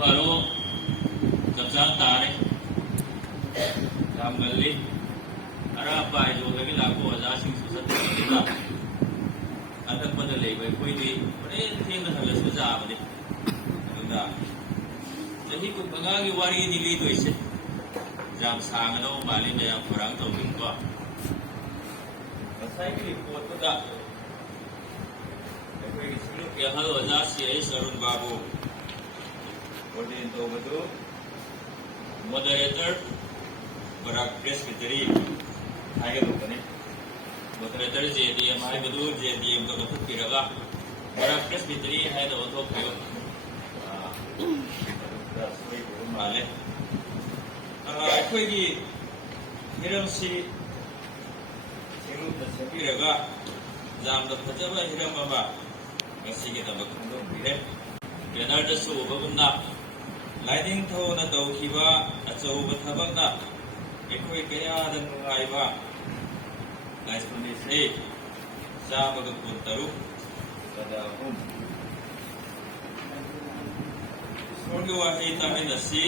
Baru Kapsang tarik Ramgali Arapa itu lagi laku Azasing susah kita Anak pada lebih Kuidi Mereka tinggal harus susah Jadi Jadi Kupangangi wari ini itu isi Jam sangat Aku balik yang kurang tahu Minggu Saya ini Kuat tak Ya halo Azasi Sarun Babu Koordinator betul Moderator Barak Presbytery Hai gitu kan Moderator JDM hai betul JDM का मतलब किरागा Barak Presbytery hai तो तो क्यों कोई बहुत माले कोई की Hiram C single तस्वीरेगा जाम तो फजवा हिरम बाबा किसी के तब खंडो बिरे बेनर दसु बगुना लाइटिंग थोना तौखिबा अचौबा थबकना एखोय कयादा नुगाइबा लाइसपुनि से चाबगा कुंतरु सदा हुम स्वर्ग वाही तामिनसी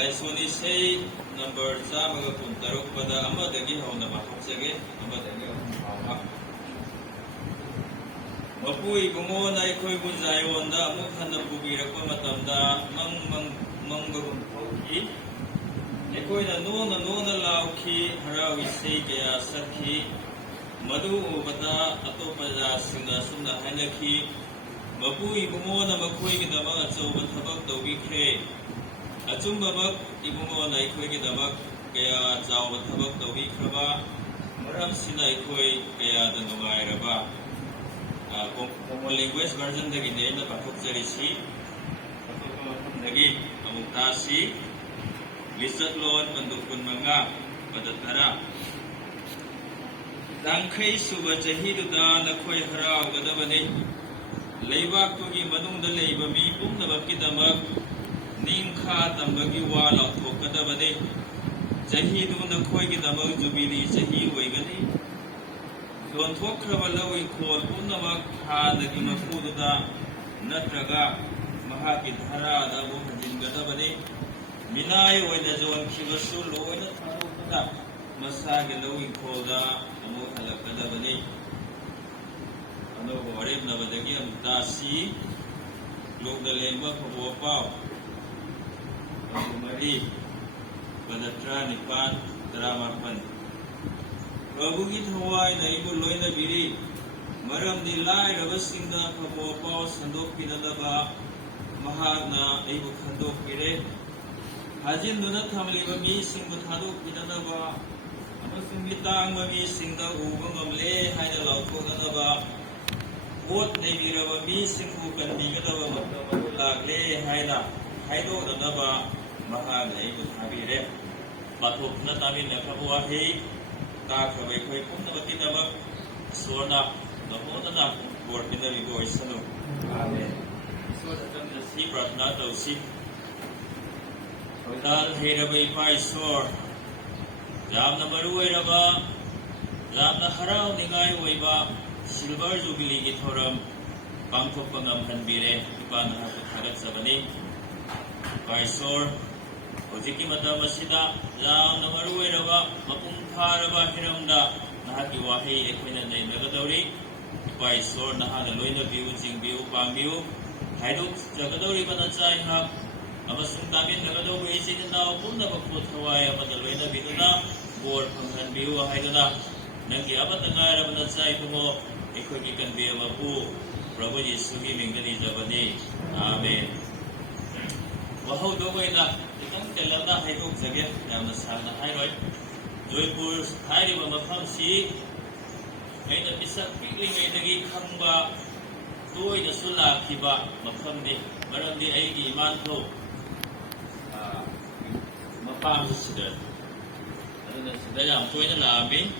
लाइसपुनि से नंबर चाबगा कुंतरु पदा अमदगी हौना माहौसगे अमदगी हौना Mapui bungona ikoi bunzayonda amuk handa pubirakwa matamda mangbagum thauki ikoi na nona lauki harawi sei kaya sakhi madu ubata atopa jasingna sumna hainaki mapui bungona makoi gidamang achauba thabak tawbikre achumbamak ibungona ikoi gidamang kaya chauba thabak tawbikraba maram sina ikoi kaya da nungairaba Common language version dagi ne na pathok jarisi dagi amutasi lisat lon pendukun manga padathara tangkhai suba jahi duda na khoi harau gadabani leibak tugi manungda leiba mi pumna bakidama ningkha tambagi wa lauthok gadabani jahi du na khoi gidama jubili jahi oigani Don thokhraba lawi khol punamak hanagi mafududa natraga mahaki dharada bu hajingadabani minai oina jon khibasu loina tharukada masage lawi khoda amu halakadabani anoba warebnabadagi amtasi logdalemba phabo pau amari badatra nipan dramapan Babugi thawai na ibu loina biri maram di lai rabasingna phabo pau sandok pinadaba mahagna ibu khandok pire hajin duna thamliba mi singbu thadok pinadaba amasing bitang mi singda uba ngamle haina lauthoganaba ot neibiraba mi singbu kandigadaba matamadu lagle haina haidodanaba mahagna ibu thabire bathokna tamin nakhabu ahi Takhabai koi pumna bakidaba Sona Nahonana Borpinari Goisanu Amen Sona Tamna Si Pratna Tausi Dal Herabai Pai Sor Jamna Baruai Raba Jamna Harau Ningai Waiba Silver Jubilee Githoram Bangkok Pangam Hanbire Ipan Hagat Sabani Pai Sor Ojiki Matamasida Jamna Baruai Raba Mapung Haraba Hiramda Nahaki Wahi Equina Nagadori Pai Sor Nahana Loina View Jing View Pang View Haiduk Jagadori Banachai Hab Amasung Tamin Nagadori Jigana Punda Bakut Hawaii Amadaloina Viduna Bor Panghan View Haiduna Nangi Abatangara Banachai Pumo Equiki Kan View Apu Prabhu Yisugi Mingani Javani Amen Wahau Dogoina Itang Telana Haiduk Jagat Yamasana Hairoi Joypur Hairiba Mafamsi Aina Pisak Piklingaidagi Khangba Toina Sulakhiba Mafamni Maramdi Aigi Imanto Mafamsida Aduna Sida Yam Toina Lami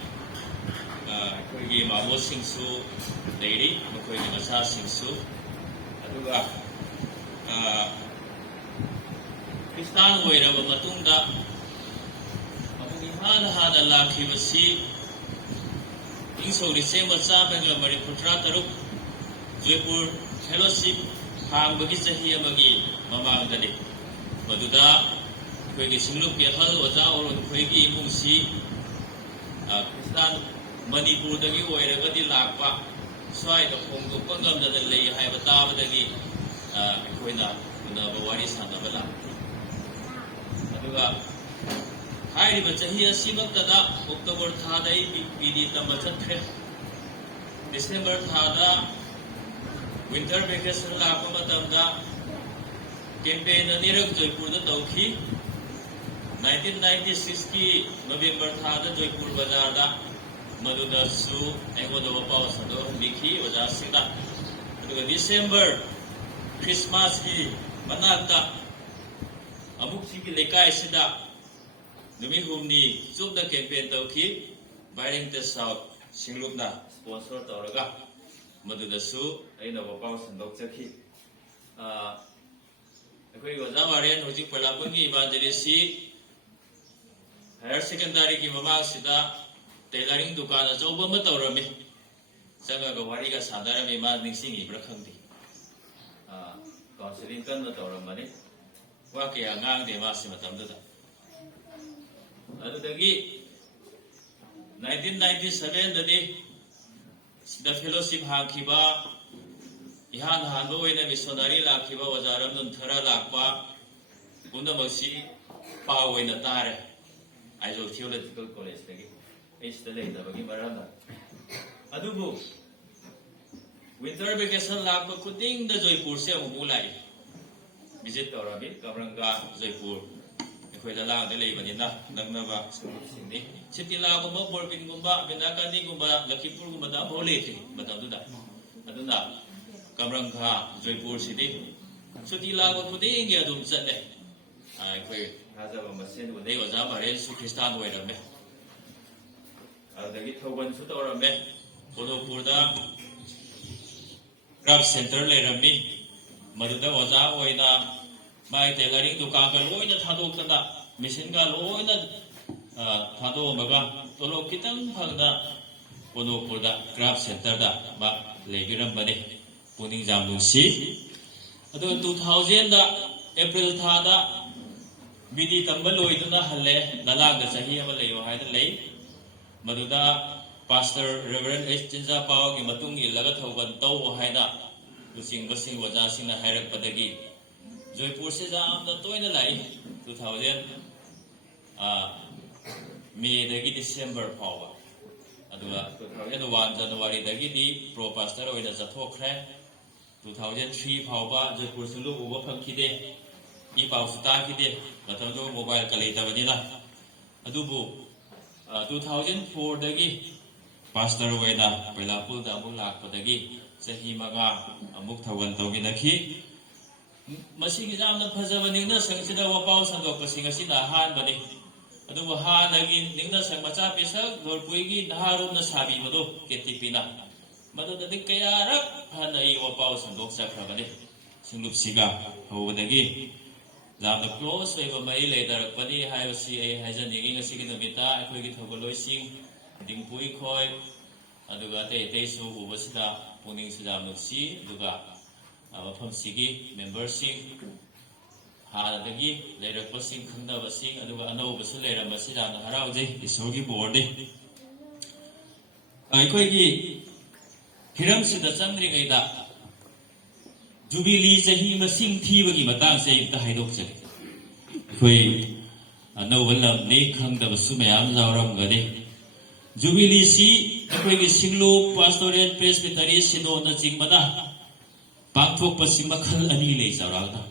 Koigi Mamo Singsu Leiri Makoigi Masa Singsu Aduga Kristan Oiraba Matunda Hana Lakhiwasi Ingso December Sabaga Marikutra Taruk Joypur Fellowship Hangbagi Chahi Amagi Mamangdani Maduda Koigi Singlup Yahal Waza or Koigi Mungsi Kristan Manipur Dagi Oiragadi Lakpa Swai the Hongo Pangam that the lay have a tava dagi Koina Bawari Sanabala Aduga Hai Bachahi Simak Tada October Thadai Pidi Tamachan December Thada Winter vacation lakpa matamda campaign anirak Joypur da tauki 1996 ki November thada Joypur bazar da maduda su engoda wapaw sado mikhi bazar sida aduga December Christmas ki manakta amuk sigi lekai sida numi humni subda campaign tauki Barrington South Singlupna sponsor tawraga Madudasu, I know about some doctor key. A quick Wazamarian who took Palapuni Evangelisi, higher secondary Kimama Sita, tailoring to Kanas Obama Torami, Sanga Gawariga Sadarami Madning Singing Brakanti. Considering Kanda Toramani, Waki Angang de Massimatamda. Adudagi 1997 the day. The fellowship Hakiba Ihan Hando in a missionary Lakiba was Aram Thara Lakpa Undamasi Power in a Tare. I will theological college. It's the later Bagimarana. Adubu Winter vacation Lakpa Kuting the Joypur Sem Mulai. Visit Torabi, Kabranga, Joypur. If we allow the Lebanina, Nagnava, City Lagoma, Borbin Gumba, Vinakani Gumba, Lakipur Gumba, Holeti, Mataduda, Aduna, Kabranga, Joypur City, City Lago Pudding, Yadum Sunday. I quit as a machine when they was Amarin, Sukistan, wait a minute. The Gito one foot or a me, Polo Purda, Grab Center later me, Maduda was out when my tailoring to Kanka Loina Tadokana, Missinga Loina Tado Maga, Tolo Kitan Pagda, Polo Purda, Grab Center, Ma Legiram Bade, Puning Zamu Si. 2000 April Tada, Bidi Tambalo Iduna Hale, Nalag the Sahi Malayo had a lay, Maduda, Pastor Reverend H. Tinza Pao, Matungi Lagatogan, Towo Haida, Lucing Basing was asking a Harak Padagi. Joypur says I'm the toy life 2000 May the December power. 2001 January the Gidi Pro Pastor with a Zatokre 2003 power Joypur Sulu Wapam Kide E Pausta Kide Batando Mobile Kalita Vanilla Adubu 2004 the Gi Pastor Weda Pelapul Dabulak Padagi Sahi Maga Amuk Tawan Toginaki Masing exam the Pazavanina Sangsida Wapau Sando Pasingasina Han Bani. Adu Han again Nina Samacha Pisa, Gorpuigi, Naharum Nasabi Mado, Ketipina. Mado the Kayara, Hana Wapau Sando Sakravani, Singup Siga, over the gate. Down the close, over my later, Pani, I see a has a digging a second of Vita, a quick Togoloising, Dingpui Koi, Adugate, Tesu, Ubasida, Puning Sidam Sea, Duga. From Sigi, membership, Hadagi, later passing Kundavasing, and Ano Basulera Masida and Haraude, the Sogi Borde. I quite Hiram Sida Sandringada Jubilee Sahi Masing Tivagi Matan say the Haidoxi. Quay a novel of Nick Kundavasumayam Zaram Gade. Jubilee C, a quick Singlo, Pastoral Presbytery, Sino, the Zingmada. Pangfok pasi makal ani le sarada.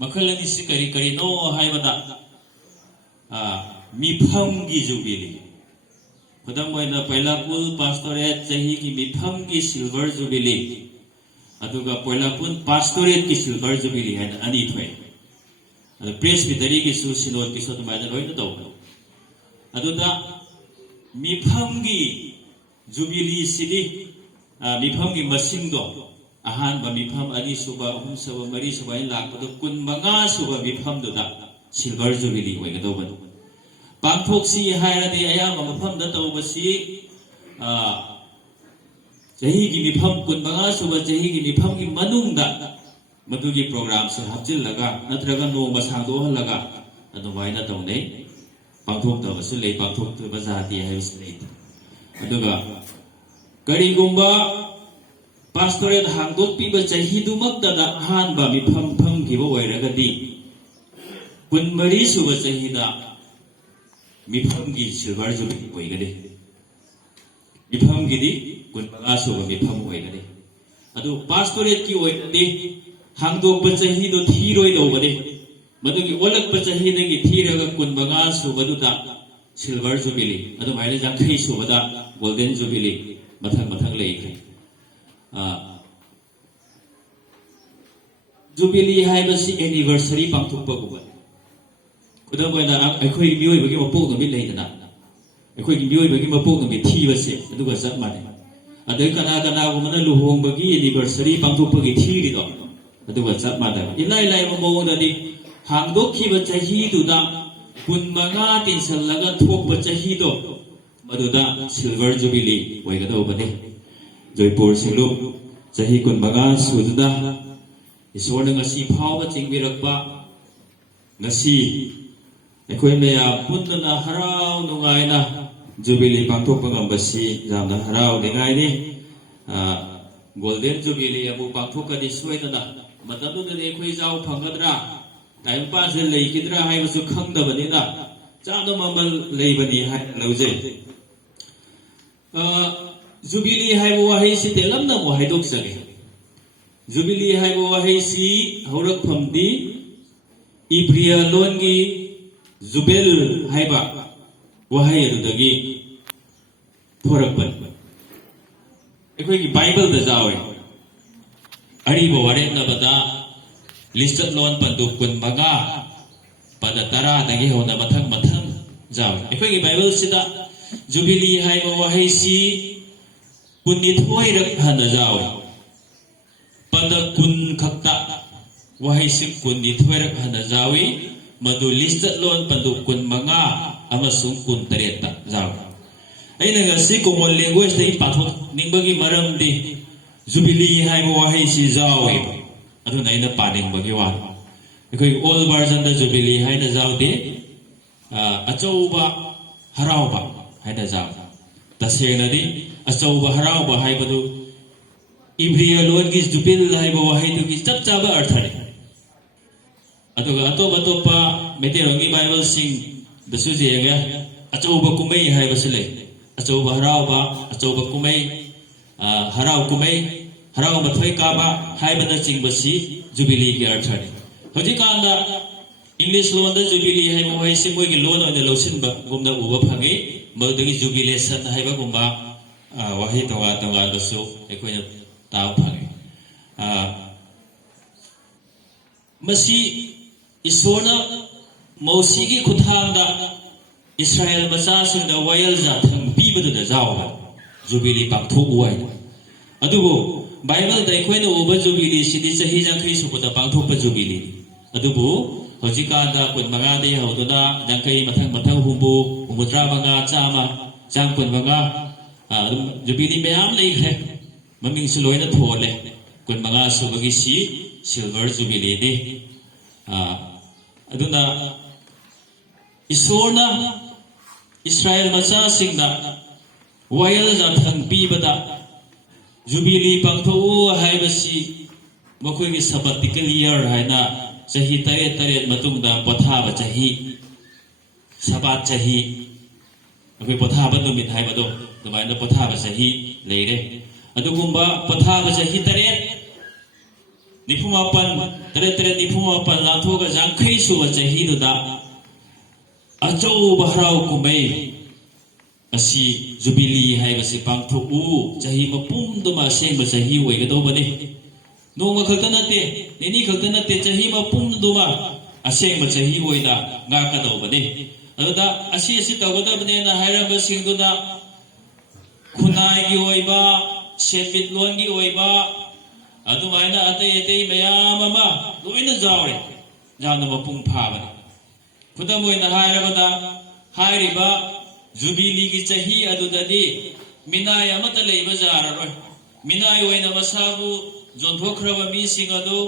Makal ani si kari no haibada. Mipham gi jubilee. Padam moina Pelapul pastorate sahi ki mipham gi silver jubilee. Aduga Pelapul pastorate ki silver jubilee and ani thwe. The presbytery ki su sinod ki so tumada roina do. Aduda mipham gi jubilee sidi mipham gi masingdo. Ahan Bamifam Ali Suba, Saba Marie Suba in Lak, Kun Manga Suba Bifam Duda, Silver Jubilee, Wagadoban. Pangfoxi Hira the Ayam of Pam that oversee ꯆꯍꯤꯒꯤ ꯃꯤꯐꯝ 15 ꯁꯨꯕ ꯆꯍꯤꯒꯤ ꯃꯤꯐꯝꯒꯤ ꯃꯅꯨꯡꯗ ꯃꯗꯨꯒꯤ ꯄ꯭ꯔꯣꯒ꯭ꯔꯥꯝꯁꯦ ꯍꯥꯞꯆꯤꯜꯂꯒ ꯅꯠꯇ꯭ꯔꯒ ꯅꯣꯡꯃ ꯁꯥꯡꯗꯣꯛꯍꯜꯂꯒ ꯑꯗꯨꯃꯥꯏꯅ ꯇꯧꯅꯩ ꯄꯥꯡꯊꯣꯛꯇꯕꯁꯨ ꯂꯩ ꯄꯥꯡꯊꯣꯛꯇꯕ ꯖꯥꯇꯤ ꯍꯥꯏꯕꯁꯨ ꯂꯩ ꯑꯗꯨꯒ ꯀꯔꯤꯒꯨꯝꯕ ꯄꯥꯁꯇꯣꯔꯦꯠ ꯍꯥꯡꯗꯣꯛꯄꯤꯕ ꯆꯍꯤꯗꯨꯃꯛꯇꯗ ꯑꯍꯥꯟꯕ ꯃꯤꯐꯝ ꯐꯝꯈꯤꯕ ꯑꯣꯏꯔꯒꯗꯤ 14 ꯁꯨꯕ ꯆꯍꯤꯗ ꯃꯤꯐꯝꯒꯤ ꯁꯤꯜꯚꯔ ꯖꯨꯕꯤꯂꯤ ꯑꯣꯏꯒꯅꯤ ꯃꯤꯐꯝꯒꯤꯗꯤ 15 ꯁꯨꯕ ꯃꯤꯐꯝ ꯑꯣꯏꯒꯅꯤ ꯑꯗꯨ ꯄꯥꯁꯇꯣꯔꯦꯠꯀꯤ ꯑꯣꯏꯅꯗꯤ ꯍꯥꯡꯗꯣꯛꯄ ꯆꯍꯤꯗꯣ ꯊꯤꯔꯣꯏꯗꯧꯕꯅꯤ ꯃꯗꯨꯒꯤ ꯑꯣꯜꯂꯛꯄ ꯆꯍꯤꯗꯒꯤ ꯊꯤꯔꯒ 15 ꯁꯨꯕꯗꯨꯗ ꯁꯤꯜꯚꯔ ꯖꯨꯕꯤꯂꯤ ꯑꯗꯨꯃꯥꯏꯅ 50 ꯁꯨꯕꯗ ꯒꯣꯜꯗꯟ ꯖꯨꯕꯤꯂꯤ ꯃꯊꯪ ꯂꯩꯈ꯭ꯔꯦ ꯖꯨꯕꯤꯂꯤ ꯍꯥꯏꯕꯁꯤ ꯑꯦꯅꯤꯚꯔꯁꯔꯤ ꯄꯥꯡꯊꯣꯛꯄꯒꯨꯝꯕꯅꯤ ꯈꯨꯗꯝ ꯑꯣꯏꯅ ꯑꯩꯈꯣꯏꯒꯤ ꯃꯤꯑꯣꯏꯕꯒꯤ ꯃꯄꯣꯛ ꯅꯨꯃꯤꯠ ꯂꯩꯗꯅ ꯑꯩꯈꯣꯏꯒꯤ ꯃꯤꯑꯣꯏꯕꯒꯤ ꯃꯄꯣꯛ ꯅꯨꯃꯤꯠ ꯊꯤꯕꯁꯦ ꯑꯗꯨꯒ ꯆꯞ ꯃꯥꯟꯅꯩ ꯑꯗꯩ ꯀꯅꯥꯒꯨꯝꯕꯅ ꯂꯨꯍꯣꯡꯕꯒꯤ ꯑꯦꯅꯤꯚꯔꯁꯔꯤ ꯄꯥꯡꯊꯣꯛꯄꯒꯤ ꯊꯤꯔꯤꯗꯣ ꯑꯗꯨꯒ ꯆꯞ ꯃꯥꯟꯅꯩ ꯏꯂꯥꯏ ꯂꯥꯏꯕ ꯃꯑꯣꯡꯗꯗꯤ ꯍꯥꯡꯗꯣꯛꯈꯤꯕ ꯆꯍꯤꯗꯨꯗ 15 ꯇꯤꯟꯁꯜꯂꯒ ꯊꯣꯛꯄ ꯆꯍꯤꯗꯣ ꯃꯗꯨꯗ ꯁꯤꯜꯚꯔ ꯖꯨꯕꯤꯂꯤ ꯑꯣꯏꯒꯗꯧꯕꯅꯤ ꯖꯣꯏꯄꯨꯔ ꯁꯤꯡꯂꯨꯞ ꯆꯍꯤ 15 ꯁꯨꯗꯨꯅ ꯏꯁꯣꯔꯅ ꯉꯁꯤ ꯐꯥꯎꯕ ꯆꯤꯡꯕꯤꯔꯛꯄ ngasi akhoi maya pundana harau nungaina jubilee pangthokpa ngambasi jamna harau dengai ni golden jubilee abu pangthokadi soidana mataduna de akhoi jau phangadra time pass leikidra haibasu khangdabanina chado mamal leibani hai lauje jubilee haibu wahai si telamna mo haidok sage jubilee haibu wahai si haurak phamdi Ibria longi Zubel haiba wahai adudagi thorakpan akhoi Bible da jawe ariba waretna bada listed lon panduk kun maga pada tara dagi hona mathang jawe akhoi Bible sida Jubilee haiba wahai si kunni thoirak hana jawe pada kun khakta wahai sim kun ni thoirak hana jawi madu listed lon pandu kun manga amasung kun tareta jawi aina ngasi common language dai pathok ningbagi maram di Jubilee haiba wahai si jawi aduna aina paning bagi wa ekoi old version da Jubilee haina jawde achouba harauba haina jaw tasena di achouba harauba haibadu Ibria lon gi Jubil haiba wahai du gi chap chaba arthani aduga atopa meterongi Bible sing dasu jega achouba kumai haiba silai achouba harauba achouba kumai harau kumai harau mathoi kaba haiba na chingbasi Jubilee gi arthani hojikanda English loan da Jubilee haiba wahai sing moi gi loan oina losinba gumna uba phangi madagi jubilation haiba gumba wahai tonga dasu ekoina taw phangi masi Isorna Mausigi Kuthanda Israel Masasing the Wayal Zathang Biba the Zawa Jubilee Pangthu Uwai Adubu Bible the Queen over Jubilee Sidis a Hizan Chris with the Pangthopa Jubilee Adubu Hojikanda Kun Magadi Hodona Dankai Matang Humbu Umutrabanga Chama Jankun Vanga Jubilee Mayam Lake Maming Suloina Tole Kun Maga Subagisi Silver Jubilee aduna isorna Israel macha singna wayal jathang pibada Jubilee pangtho haibasi makoi gi sabbatical year haina chahi tare matungda pothaba chahi sabat chahi akoi pothaba numit haibado dumaina pothaba chahi leire adugumba pothaba chahi tare Nipumapan Nipumapan Lathoga Jankai Suba Chahiduda Achou Bahrau Kumei Asi Jubilee Haibasi Pangtho U Chahi Mapum Duma Sengba Chahi Wegadobani Noma Kakanate Nini Kakanate Chahi Mapum Duma Asengba Chahi Weda Nakadobani Aduda Asi Tawgadabane Hairamba Singduda Kunai Oiba Shepit Longi Oiba Adumaina atay mayamama loina jawre jana mapung phabani khudamoina hairabada hairiba Jubilee gi chahi adudadi minai amata leiba jararoi ꯃꯤꯅꯥꯏ ꯑꯣꯏꯅ ꯃꯁꯥꯕꯨ ꯌꯣꯟꯊꯣꯛꯈ꯭ꯔꯕ ꯃꯤꯁꯤꯡ ꯑꯗꯨ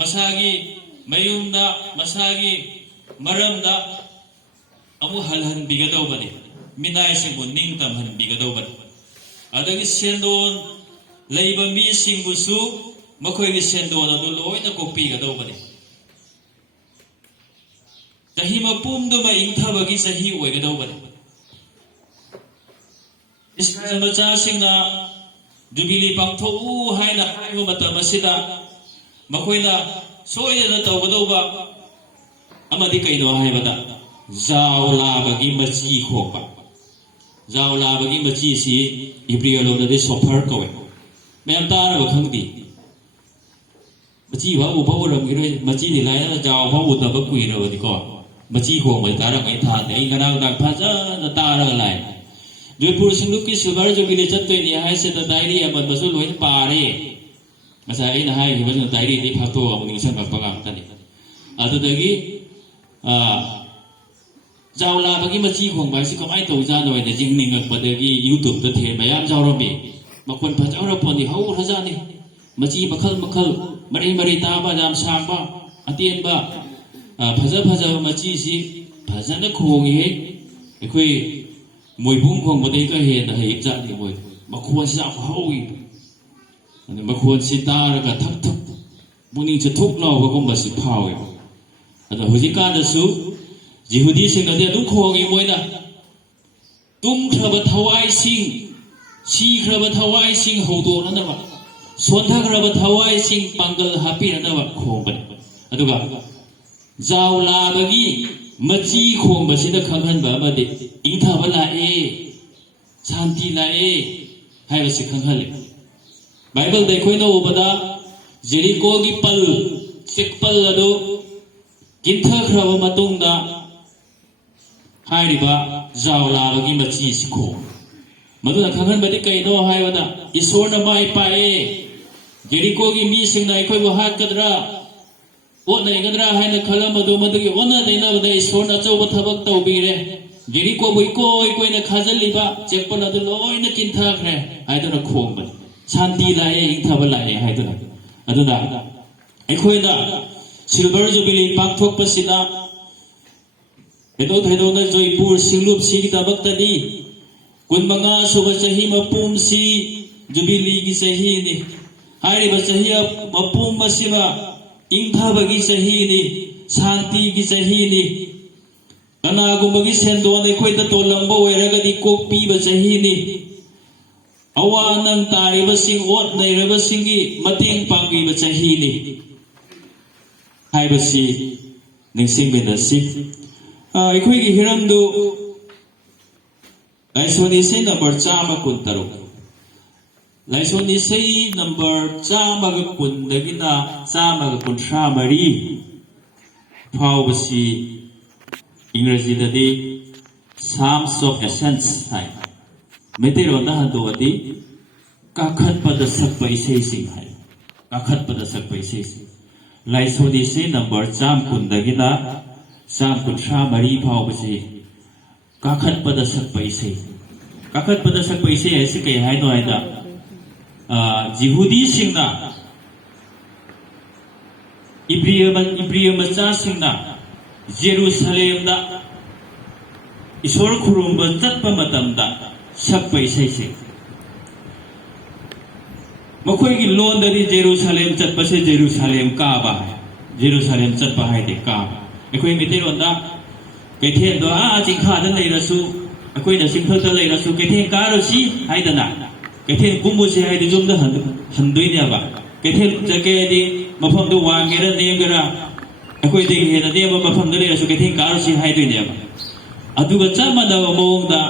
ꯃꯁꯥꯒꯤ ꯃꯌꯨꯝꯗ ꯃꯁꯥꯒꯤ ꯃꯔꯝꯗ ꯑꯃꯨꯛ ꯍꯜꯍꯟꯕꯤꯒꯗꯧꯕꯅꯤ ꯃꯤꯅꯥꯏꯁꯤꯡꯕꯨ ꯅꯤꯡꯇꯝꯍꯟꯕꯤꯒꯗꯧꯕꯅꯤ ꯑꯗꯒꯤ ꯁꯦꯟꯗꯣꯟ ꯂꯩꯕ ꯃꯤꯁꯤꯡꯕꯨꯁꯨ ꯃꯈꯣꯏꯒꯤ ꯁꯦꯟꯗꯣꯟ ꯑꯗꯨ ꯂꯣꯏꯅ ꯀꯣꯛꯄꯤꯒꯗꯧꯕꯅꯤ ꯆꯍꯤ ꯃꯄꯨꯝꯗꯨꯃ ꯏꯪꯊꯕꯒꯤ ꯆꯍꯤ ꯑꯣꯏꯒꯗꯧꯕꯅꯤ ꯏꯁ꯭ꯔꯥꯑꯦꯜ ꯃꯆꯥꯁꯤꯡꯅ ꯖꯨꯕꯤꯂꯤ ꯄꯥꯡꯊꯣꯛꯎ ꯍꯥꯏꯅ ꯍꯥꯏꯕ ꯃꯇꯝ ꯑꯁꯤꯗ ꯃꯈꯣꯏꯅ ꯁꯣꯏꯗꯅ ꯇꯧꯒꯗꯧꯕ ꯑꯃꯗꯤ ꯀꯩꯅꯣ ꯍꯥꯏꯕꯗ ꯖꯥꯎ ꯂꯥꯕꯒꯤ ꯃꯆꯤ ꯈꯣꯛꯄ ꯖꯥꯎ ꯂꯥꯕꯒꯤ ꯃꯆꯤꯁꯤ ꯏꯕ꯭ꯔꯤꯌ ꯂꯣꯟꯗꯗꯤ ꯁꯣꯐꯔ ꯀꯧꯋꯦ ꯃꯌꯥꯝ ꯇꯥꯔꯕ ꯈꯪꯗꯦ ꯃꯆꯤ ꯐꯥꯎ ꯎꯕ ꯎꯔꯝꯈꯤꯔꯣꯏ ꯃꯆꯤꯗꯤ ꯂꯥꯏꯅ ꯖꯥꯎ ꯐꯥꯎ ꯎꯗꯕ ꯀꯨꯏꯔꯕꯅꯤꯀꯣ ꯃꯆꯤ ꯈꯣꯡꯕꯗꯤ ꯇꯥꯔꯝꯒꯅꯤ ꯊꯥꯗꯦ ꯑꯩ ꯉꯔꯥꯡꯗꯥꯡ ꯐꯖꯅ ꯇꯥꯔꯒ ꯂꯥꯛꯑꯦ ꯖꯣꯏꯄꯨꯔ ꯁꯤꯡꯂꯨꯞꯀꯤ ꯁꯤꯜꯚꯔ ꯖꯨꯕꯤꯂꯤ ꯆꯠꯇꯣꯏꯅꯤ ꯍꯥꯏꯁꯤꯗ ꯗꯥꯏꯔꯤ ꯑꯃꯟꯕꯁꯨ ꯂꯣꯏꯅ ꯄꯥꯔꯦ ꯉꯁꯥꯏ ꯑꯩꯅ ꯍꯥꯏꯈꯤꯕꯁꯤꯅ ꯗꯥꯏꯔꯤꯗꯤ ꯐꯥꯛꯇꯣꯛꯑꯒ ꯑꯃꯨꯛ ꯅꯤꯡꯁꯤꯡꯉꯛꯄ ꯉꯥꯛꯇꯅꯤ ꯑꯗꯨꯗꯒꯤ ꯖꯥꯎ ꯂꯥꯕꯒꯤ ꯃꯆꯤ ꯈꯣꯡꯕ ꯍꯥꯏꯁꯤ ꯀꯃꯥꯏꯅ ꯇꯧꯖꯥꯠꯅꯣ ꯍꯥꯏꯅ ꯌꯦꯡꯅꯤꯡꯉꯛꯄꯗꯒꯤ ꯌꯨꯇꯨꯕꯇ ꯃꯌꯥꯝ ꯌꯥꯎꯔꯝꯃꯤ ꯃꯈꯣꯟ ꯐꯖꯈ꯭ꯔꯄꯣꯠꯅꯤ ꯍꯧꯈ꯭ꯔꯖꯥꯠꯅꯤ ꯃꯆꯤ ꯃꯈꯜ ꯃꯈꯜ ꯃꯔꯤ ꯃꯔꯤ ꯇꯥꯕ ꯌꯥꯝ ꯁꯥꯡꯕ ꯑꯇꯦꯟꯕ ꯐꯖꯕ ꯃꯆꯤꯁꯤ ꯐꯖꯅ ꯈꯣꯡꯉꯤꯍꯦ ꯑꯩꯈꯣꯏ ꯃꯣꯏꯕꯨꯡ ꯈꯣꯡꯕꯗꯒꯤ ꯈꯔ ꯍꯦꯟꯅ ꯍꯩ ꯖꯥꯠꯅꯤ ꯃꯣꯏ ꯃꯈꯣꯟꯁꯤ ꯌꯥꯝ ꯍꯧꯏ ꯑꯗꯨ ꯃꯈꯣꯟꯁꯤ ꯇꯥꯔꯒ ꯊꯛ ꯊꯛ ꯄꯨꯛꯅꯤꯡꯁꯦ ꯊꯨꯛ ꯂꯥꯎꯕꯒꯨꯝꯕꯁꯤ ꯐꯥꯎꯋꯦꯕ ꯑꯗꯣ ꯍꯧꯖꯤꯛꯀꯥꯟꯗꯁꯨ ꯖꯤꯍꯨꯗꯤꯁꯤꯡꯅꯗꯤ ꯑꯗꯨꯝ ꯈꯣꯡꯉꯤ ꯃꯣꯏꯅ ꯇꯨꯝꯈ꯭ꯔꯕ ꯊꯋꯥꯏꯁꯤꯡ ꯁꯤꯈ꯭ꯔꯕ ꯊꯋꯥꯏꯁꯤꯡ ꯍꯧꯗꯣꯛꯅꯅꯕ ꯁꯣꯟꯊꯈ꯭ꯔꯕ ꯊꯋꯥꯏꯁꯤꯡ ꯄꯥꯡꯒꯜ ꯍꯥꯞꯄꯤꯅꯅꯕ ꯈꯣꯡꯕꯅꯤ ꯑꯗꯨꯒ ꯖꯥꯎ ꯂꯥꯕꯒꯤ ꯃꯆꯤ ꯈꯣꯡꯕꯁꯤꯗ ꯈꯪꯍꯟꯕ ꯑꯃꯗꯤ ꯏꯪꯊꯕ ꯂꯥꯛꯑꯦ ꯁꯥꯟꯇꯤ ꯂꯥꯛꯑꯦ ꯍꯥꯏꯕꯁꯤ ꯈꯪꯍꯜꯂꯤ ꯕꯥꯏꯕꯜꯗ ꯑꯩꯈꯣꯏꯅ ꯎꯕꯗ ꯖꯦꯔꯤꯀꯣꯒꯤ ꯆꯦꯛꯄꯜ ꯑꯗꯨ ꯀꯤꯟꯊꯈ꯭ꯔꯕ ꯃꯇꯨꯡꯗ ꯍꯥꯏꯔꯤꯕ ꯖꯥꯎ ꯂꯥꯕꯒꯤ ꯃꯆꯤꯁꯤ ꯈꯣꯡ ꯃꯗꯨꯅ ꯈꯪꯍꯟꯕꯗꯤ ꯀꯩꯅꯣ ꯍꯥꯏꯕꯗ ꯏꯁꯣꯔꯅ ꯃꯥꯏ ꯄꯥꯛꯑꯦ ꯖꯦꯔꯤꯀꯣꯒꯤ ꯃꯤꯁꯤꯡꯅ ꯑꯩꯈꯣꯏꯕꯨ ꯍꯥꯠꯀꯗ꯭ꯔꯥ ꯑꯣꯠꯅꯩꯒꯗ꯭ꯔꯥ ꯍꯥꯏꯅ ꯈꯜꯂꯝꯕꯗꯨ ꯃꯗꯨꯒꯤ ꯑꯣꯟꯅ ꯇꯩꯅꯕꯗ ꯏꯁꯣꯔꯅ ꯑꯆꯧꯕ ꯊꯕꯛ ꯇꯧꯕꯤꯔꯦ ꯖꯦꯔꯤꯀꯣꯕꯨ ꯏꯀꯣꯏ ꯀꯣꯏꯅ ꯈꯥꯖꯤꯜꯂꯤꯕ ꯆꯦꯛꯄꯜ ꯑꯗꯨ ꯂꯣꯏꯅ ꯀꯤꯟꯊꯈ꯭ꯔꯦ ꯍꯥꯏꯗꯨꯅ ꯈꯣꯡꯕꯅꯤ ꯁꯥꯟꯇꯤ ꯂꯥꯛꯑꯦ ꯏꯪꯊꯕ ꯂꯥꯛꯑꯦ ꯍꯥꯏꯗꯨꯅ ꯑꯗꯨꯅ ꯑꯩꯈꯣꯏꯅ ꯁꯤꯜꯚꯔ ꯖꯨꯕꯤꯂꯤ ꯄꯥꯡꯊꯣꯛꯄꯁꯤꯗ ꯊꯩꯗꯣꯛ ꯊꯩꯗꯣꯛꯅ ꯖꯣꯏꯄꯨꯔ ꯁꯤꯡꯂꯨꯞꯁꯤꯒꯤꯗꯃꯛꯇꯗꯤ 15 ꯁꯨꯕ ꯆꯍꯤ ꯃꯄꯨꯝꯁꯤ ꯖꯨꯕꯤꯂꯤꯒꯤ ꯆꯍꯤꯅꯤ ꯍꯥꯏꯔꯤꯕ ꯆꯍꯤ ꯃꯄꯨꯝ ꯑꯁꯤꯃ ꯏꯪꯊꯕꯒꯤ ꯆꯍꯤꯅꯤ ꯁꯥꯟꯇꯤꯒꯤ ꯆꯍꯤꯅꯤ ꯀꯅꯥꯒꯨꯝꯕꯒꯤ ꯁꯦꯟꯗꯣꯟ ꯑꯩꯈꯣꯏꯗ ꯇꯣꯜꯂꯝꯕ ꯑꯣꯏꯔꯒꯗꯤ ꯀꯣꯛꯄꯤꯕ ꯆꯍꯤꯅꯤ ꯑꯋꯥ ꯑꯅꯪ ꯇꯥꯔꯤꯕꯁꯤꯡ ꯑꯣꯠ ꯅꯩꯔꯕꯁꯤꯡꯒꯤ ꯃꯇꯦꯡ ꯄꯥꯡꯕꯤꯕ ꯆꯍꯤꯅꯤ ꯍꯥꯏꯕꯁꯤ ꯅꯤꯡꯁꯤꯡꯃꯤꯟꯅꯁꯤ ꯑꯩꯈꯣꯏꯒꯤ ꯍꯤꯔꯝꯗꯨ ꯂꯥꯏꯁꯣꯟ ꯏꯁꯩ ꯅꯝꯕꯔ 113 ꯂꯥꯏꯁꯣꯟ ꯏꯁꯩ ꯅꯝꯕꯔ 110ꯗꯒꯤꯅ 133 ꯐꯥꯎꯕꯁꯤ ꯏꯪꯔꯖꯤꯗꯗꯤ Psalms of Ascents ꯍꯥꯏ ꯃꯩꯇꯩꯂꯣꯟꯗ ꯍꯟꯗꯣꯛꯑꯗꯤ ꯀꯥꯈꯠꯄꯗ ꯁꯛꯄ ꯏꯁꯩꯁꯤꯡ ꯍꯥꯏ ꯀꯥꯈꯠꯄꯗ ꯁꯛꯄ ꯏꯁꯩꯁꯤꯡ ꯂꯥꯏꯁꯣꯟ ꯏꯁꯩ ꯅꯝꯕꯔ 110ꯗꯒꯤꯅ 133 ꯐꯥꯎꯕꯁꯤ ꯀꯥꯈꯠꯄꯗ ꯁꯛꯄ ꯏꯁꯩ ꯀꯥꯈꯠꯄꯗ ꯁꯛꯄ ꯏꯁꯩ ꯍꯥꯏꯁꯤ ꯀꯩ ꯍꯥꯏꯅꯣ ꯍꯥꯏꯗ ꯖꯤꯍꯨꯗꯤꯁꯤꯡꯅ इब्रिय मचासिंगना जेरूसलेमदा ईश्वर खुरुंब चत्पा मतमदा सक्पा इसाइसे मखोइगी लोनदरी जेरूसलेम चत्पसे जेरूसलेम काबा जेरूसलेम चत्पा हाइदे काबा अखोइ मिते लोनदा कैथेन दो चिंखादा लेरसु अखोइना चिंफता लेरसु कैथेन कारोसी हाइदना कैथेन कुमुसे हाइदे जुमदा हंदोइनेबा कैथेन जकेदी मफमदो वांगेरा नेमगेरा अखोइ दे हेना नेम मफमदा लेरसु कैथेन कारोसी हाइदोइनेबा अदुगा चमदबा मोंगदा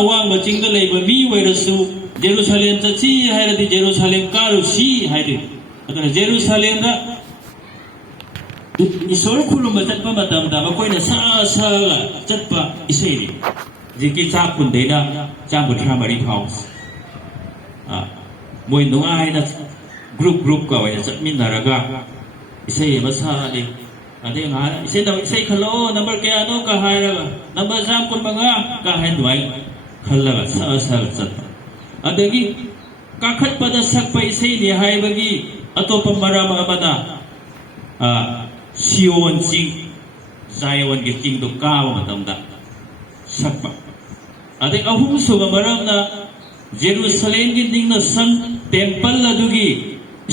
अवांग चिंगदा लेबा मी वैरसु जेरूसलेम चची हाइरदी जेरूसलेम कारोसी हाइदे अदुना जेरूसलेमदा ईश्वर खुरुम चत्पा मतमदा मखोइना सा सा चत्पा इसेनि जिकि चाकुन्दैना चाकुन्थ्रा मरि फाउस मोइ नुंगाइना ग्रुप का वैना चत्मिन्नरगा इसे मसानि अदे nga इसे खलो नंबर कयानो का हाइरगा नंबर 115 का हाइ दुआइ खल्लगा सा सा चत्पा अदगी काखꯠपदा सकपा इसैनि हाइबगी अतोप मरम अमना सियोन चिंग जायवन गे चिंग दो काव मतमदा सकपा अदे अहुम सुब मरमना जेरूसलेम गी निंगना सन टेंपल अदुगी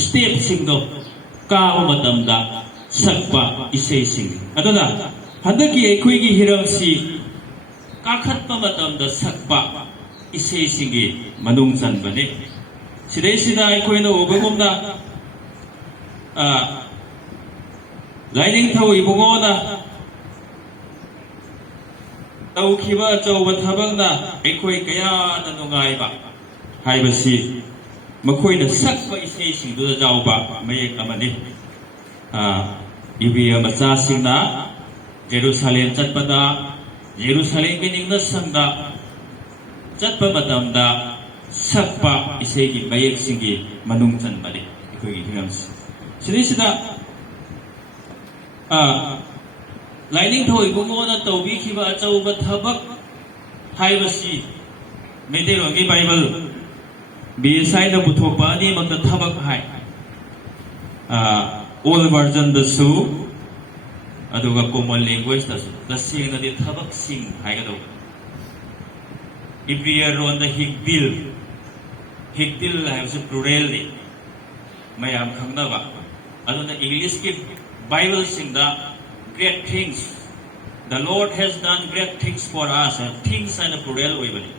स्टेप सिंग दो काव मतमदा सकपा इसै सिंग अदना हंदकी एखुइगी हिरमसी काखत्पा मतमदा सकपा इसै सिंगी मनुंग चनबने सिदैसिदा एखुइना उबगुमना लाइनिंगथौ इबुंगोना तौखिबा अचौबा थबकना एखुइ कयादा नुंगाइबा हाइबसी मखोइना सकपा इसै सिंगदुदा जाउबा मयेक अमनि इबिया मचासिंगना जेरूसलेम चटपदा जेरूसलेम गी निंगना संगदा चटपा मतमदा सकपा इसैगी मयेक सिंगी मनुंग चनबने एखुइगी हिरमसी सिदैसिदा लाइनिंगथौ इबुंगोना तौबिखिबा अचौबा थबक हाइबसी मेतेरोंगी बाइबल BSI दा पुथोकपा अनिमकदा थबक हाइ ओल्ड वर्जन दसु अदुगा कॉमन लैंग्वेज दसु तसेंगनदि थबक सिंग हाइगदौ इब्रियर रोन दा हिगदिल हाइबसु प्लुरल नि मयाम खंगनाबा अदुना इंग्लिश की Bible सिंगदा great things the Lord has done great things for us and things and plural oibani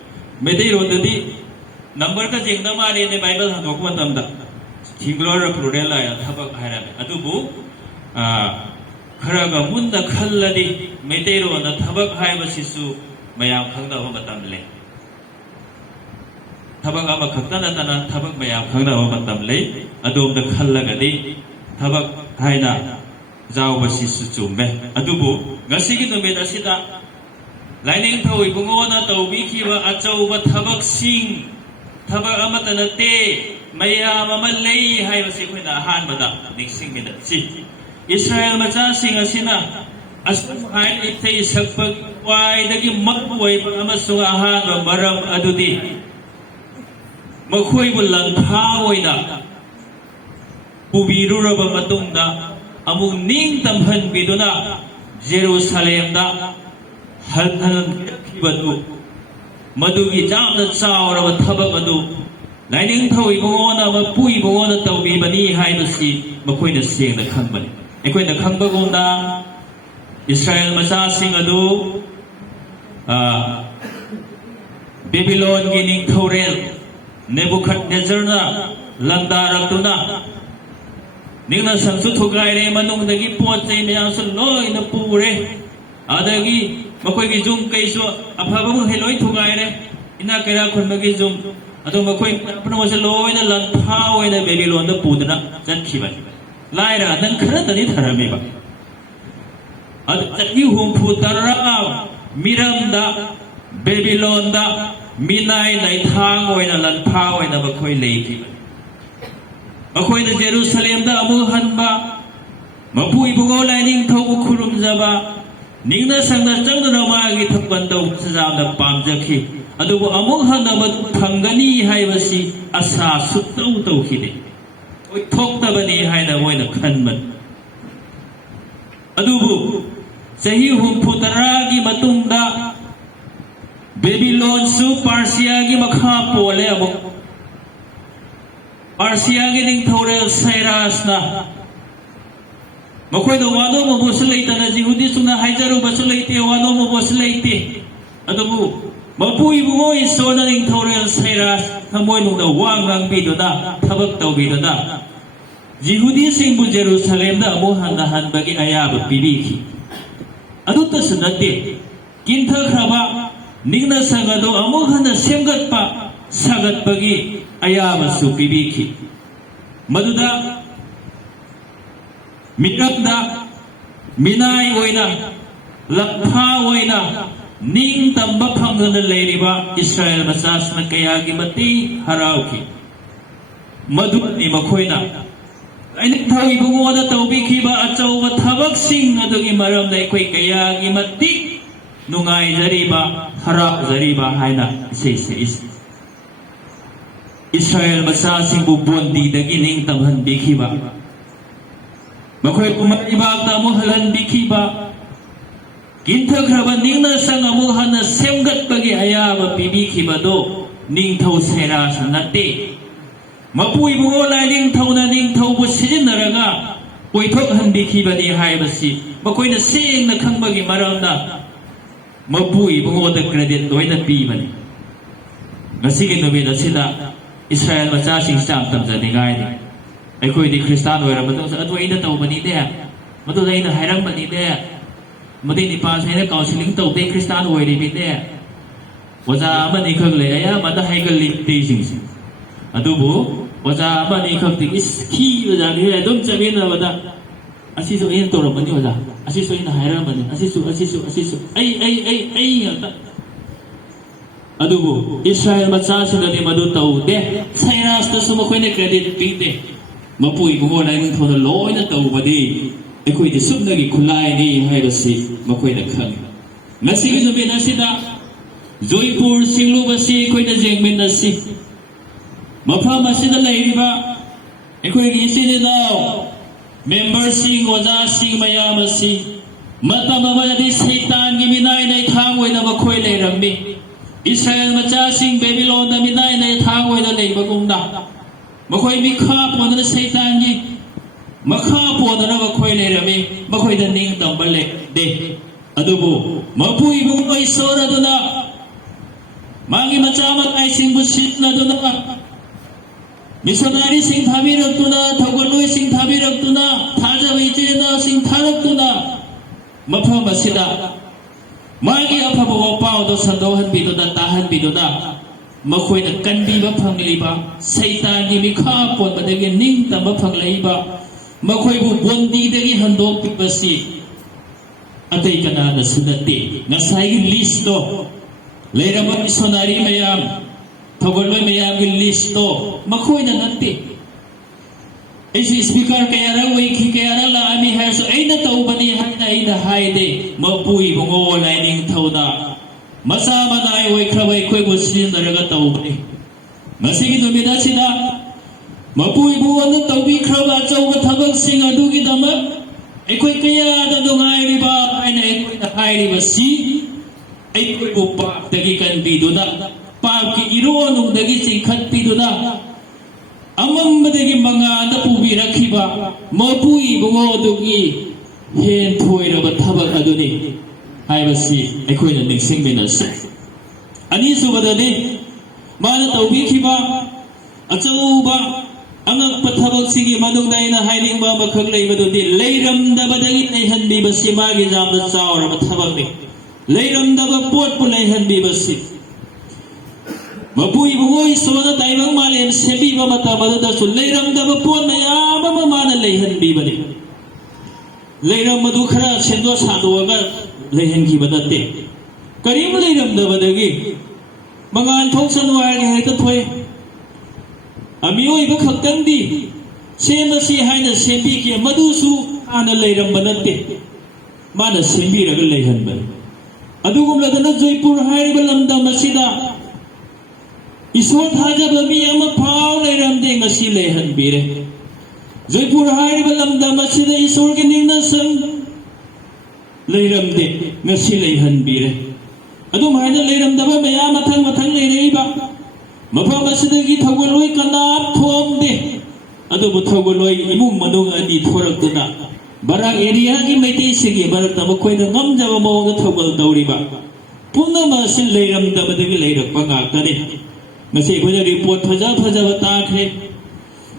medei rodadi number ka jengda mari ne bible handok matamda singular plural aya thabak hairame adubu kharaga munda khalladi medei rodna thabak haiba sisu mayam khangda matam le thabak ama khaktana tana thabak mayam khangda matam le adom da khallagadi thabak haina जाओ बसिसु चुमे अदुबु गसिगी नुमित असिदा लाइनिंगथौ इबुंगोना तौबिखिबा अचौबा थबक सिंग थबक अमत नते मयाम अमा लई हाइबसि खोइना अहानबदा निक्सिंग मिदा सि इस्राएल मचा सिंग असिना assume high इथै सकपक वाइदगी मक ओइबा अमसुंग अहानबा मरम अदुदि मखोइबु लंथा ओइना पुबिरुरबा मतुंगदा अमुक निंग तमहन बिदुना जेरूसलेम दा हन बदु मदुगी जामना चावरब थबक अदु लाइनिंग थौ इबुंगोना मपु इबुंगोना तौबिबनी हाइबसी मखोइना सेंगना खंगबनी एखोइना खंगबगुमना इस्राएल मचा सिंग अदु बेबीलोन गी निंगथौरेल नेबुखदनेजरना लंदारक्तुना निंगना संसु थुगाइरे मनुंगदगी पोट चै मयासु लोइना पुरे अदगी मखोइगी जुम कैसु अफबम हेलोइ थुगाइरे इना कैरा खुनबगी जुम अदो मखोइ अपनोसे लोइना लंथा ओइना बेबीलोन दा पुदना चनखिबन लाइरा नंग खरतनि थरमेबा अद चकी हुमफु तरा मिरमदा बेबीलोन दा मिनाइ लाइथांग ओइना लंथा ओइना मखोइ लेखिबन अखोइना जेरूसलेम दा अमु हनबा मपु इबुंगो लाइनिंग थौ खुरुमजबा निंगना संगदा चंगना मागी थपन दौ जामना पामजखि अदुबु अमु हनबा फंगनी हाइबसी आशा सुतौ तौखिदे ओइ थोक्तबनी हाइना मोइना खनबन अदुबु चही हुमफु तरागी मतुंगदा बेबीलोन सु पार्सिया गी मखा पोले अमु पार्सिया की निंगथौरेल सैरासना मखोइदो वानो मबोस लेइतना जिहुदी सुना हाइजरु बस लेइते वानो मबोस लेइते अदुबु मपु इबुंगो इसोना निंगथौरेल सैरास थमोइनुदा वांगांग बिदुदा थबक तौबिदुदा जिहुदी सिंगबु जेरूसलेम दा अमु हन्ना हनबगी अयाब पिबिखि अदुतसु नते किंथख्रबा निंगना संगदो अमु हन्ना सेमगतपा सागतपगी अयाबसु पिबिखि मदुदा मित्रदा मिनाय ओइना लखा ओइना निंग तंबा फंगना लेरिबा इस्राएल मचासना कयागी मति हराउखि मदुनि मखोइना लाइनिंग थौ इबुंगोदा तौबिखिबा अचौबा थबक सिंग अदुगी मरमदा एखोइ कयागी मति नुंगाइ जरिबा हराउ जरिबा हाइना इसे Israel machasingbу bondidagi ningtamhanbikiba makhoi kumaribakta amu halhanbikiba kinthakhraba ningna sang amu hana semgatpagi ayaba pibikibado ningthau serasa natte mapui bungo lai ningthauna ningthaubu sijinnaraga oithokhanbikibani haibasi makoina sengna khangbagi maramda mapui bungo da credit loina pibani ngasigi numit asida Israel machasing sam tamjanigai ni akhoi di Christian oira matong adu aina tawbani de madu aina hairang bani de madi ni pa saina counseling tawbe Christian oiri bi de oja amani khak le aya mada haigal li te sing adubu oja amani khak ti iski oja ni adum chamina wada asisu aina tawrabani oja asisu aina hairang bani asisu ai adubu Israel machasinadi madu tawde Cyrus ta sumakoine credit pide mapui bungo lai ningthona loina tawbadi akhoi di subnagi khulai ni haibasi makoina khang ngasigi nubi nasida Joypur singlubasi akhoi jengmen nasi mafam asida lairiba akhoi gi isinina member sing oja sing mayamasi matam amadi satan gi minai nai thangoi na makhoi leirammi Israel machasing Babylon da minai na thangoi na leibagumda makhoi mi kha pona satan gi makha pona na makhoi leirami makhoi da ning tambale de adubu mapui bu ai sora duna mangi machama kai sing bu sit na duna missionary sing thabirak tuna thagoloi sing thabirak tuna thaja bichena sing tharak tuna mafam asida magi afaba wapao do sandohan bidoda tahan bidoda makhoi na kanbiba phangliba satan gi mikha pon badagi ning tamba phanglaiba makhoi bu bondi dagi handok pibasi atai kana na sunate ngasai list do leiraba missionary mayam thogoloi mayam gi list do makhoi na natte isi speaker kayara wiki kayara la ami hai so aina tawbani haina aina haide mapui bungo lining thauda masa manai oi khabai khoi bo sin daraga tawbani masigi dumida sida mapui bungo na tawbi khaba chauba thabak sing adugi dama ekoi kaya da dungai riba aina ekoi na hairi basi ekoi bo pa dagi kan biduna pa ki ironung dagi chikhat biduna amammadagi mangada pubirakhiba mapui bungo dugi hen thoiraba thabak aduni haibasi aikoina ningsingminasi ani subadani mana tawbikhiba achauba angakpa thabak sigi manungda aina hainingba makhak leibadudi leiramdabadagi leihanbibasi magi jamna chauraba thabakni leiramdaba potpu leihanbibasi mapui bungo isona taibang malem sebiba mata badada su leiramdaba pon mayam ama mana leihanbibani leiram madu khara sendo sadoga leihanki badate karim leiramdabadagi mangan thongsan wari haita thoi amioi ba khaktangdi semasi haina sembi ki madu su ana leiram banate mana sembi raga leihanban adugumladana Joypur hairiba lamdam asida Iswar thajaba mi ama phau leiramde ngasi leihanbire Joypur hairiba lamdam asida iswar ki ningna sang leiramde ngasi leihanbire adum haina leiramdaba mayam mathang leireiba mafam asidagi thagoloi kanap thomde adubu thagoloi imung manung ani thoraktuna barak area gi meitei sigi barak tama koina ngamjaba mawda thagol dauriba punama sin leiramdabadagi leirakpa ngaktani ngasi khoja report phajaba takhre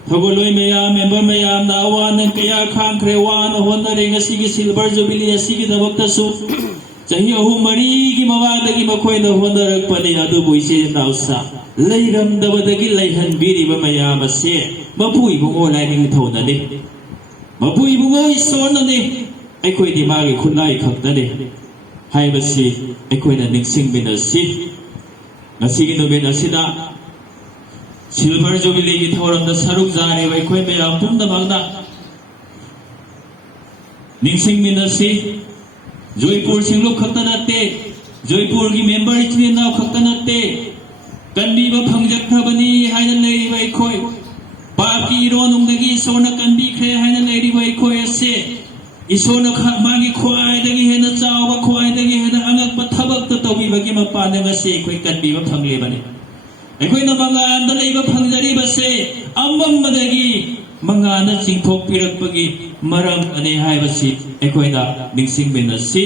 thagoloi mayam member mayam na awana kaya khangkhre wana honare ngasi gi silver jubilee asigi dabakta su chahi ahum mari gi mawagdagi makoina honarakpani adubu ise nausa leiramdabadagi leihanbiriba mayam ase mapui bungo laining thonani mapui bungo isonani aikoi di magi khunai khaknani haibasi aikoina ningsingminasi ngasigi numin asida silver jubilee gi thoramda saruk jari bai khoi mayam pumdamagna ningsingminasi Joypur singluk khakta natte Joypur gi member ichni naw khakta natte kanbiba phangjak-khrabani haina leiriba aikhoi paapki ironungdagi isona kanbikhre haina leiriba aikhoi ase isona magi khwaidagi hena chawba khwaidagi hena angakpa thabakta tawbibagi mapanda ngasi aikhoi kanbiba phanglebani aikhoi mangana leiba phangjariba se amammadagi mangana chingthokpirakpagi maram ane haibasi aikhoi na ningsingminasi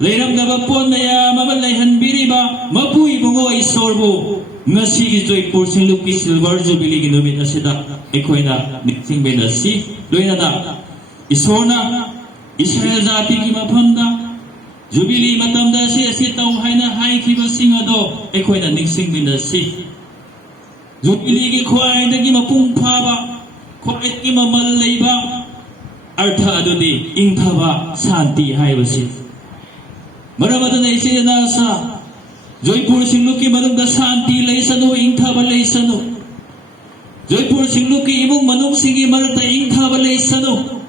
leiramdaba pon mayam ama leihanbiriba mapu ibungo isorbu ngasigi Joypur Singlupki Silver Jubilee gi numit asida aikhoi na ningsingminasi loinana isorna Israel jati gi mafamda Jubilee matamda si tau haina haikhiba sing ado aikhoi na ningsingminasi Jubilee gi khwaidagi mapung phaba khwaidagi mamal leiba artha adudi ingthaba shanti haibasi Maramada isina sa Joypur Singlupki manungda shanti leisanu ingthaba leisanu Joypur Singlupki imung manungsingi maragda ingthaba leisanu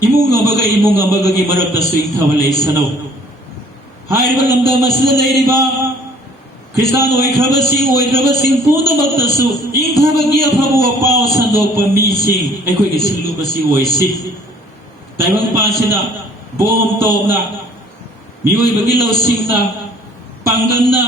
imung amaga gi maragda su ingthaba leisanu hariba lamdam asida leiriba Kristan oikrabasing oikrabasing punamaktasu ingthaba gi afabu pau sandokpa mising aikhoi gi singlupasi oisi Taibang pasina bom topna mioi bagi lausingna pangganna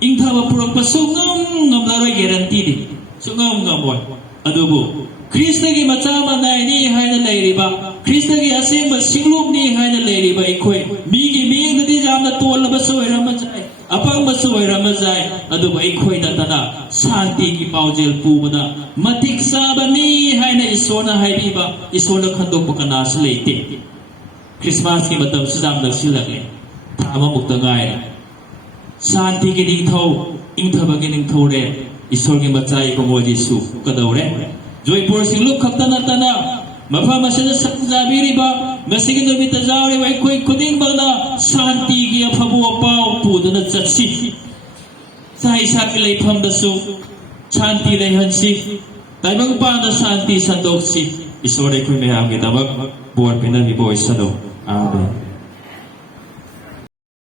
ingthaba purakpa sungam ngamlaroi guarantee di sungam ngamoy adubu Krista gi machama nai ni haina leiriba Krista gi asengba singlup ni haina leiriba aikhoi migi mingdadi jamna tolaba soirama jai apangba soirama jai adubu aikhoi natana shanti gi paujel pubana matik sabani haina isona haibiba isona khandokpa kanas leite Christmas ki matam sijam laksilakle thama mukta ngai shanti gi ningthau ingthaba gi ningthore isor gi machai ko moji su kadawre Joypur Singlup khaktana tana mafam asida sangjabiriba ngasigi numita jawre aikhoi khudingmana shanti gi afabu pau pudana chatsi sai sak leifam dasu shanti leihansi taibang pana shanti sandoksi isore ko mayam gi dabak bor pinani boy sado amen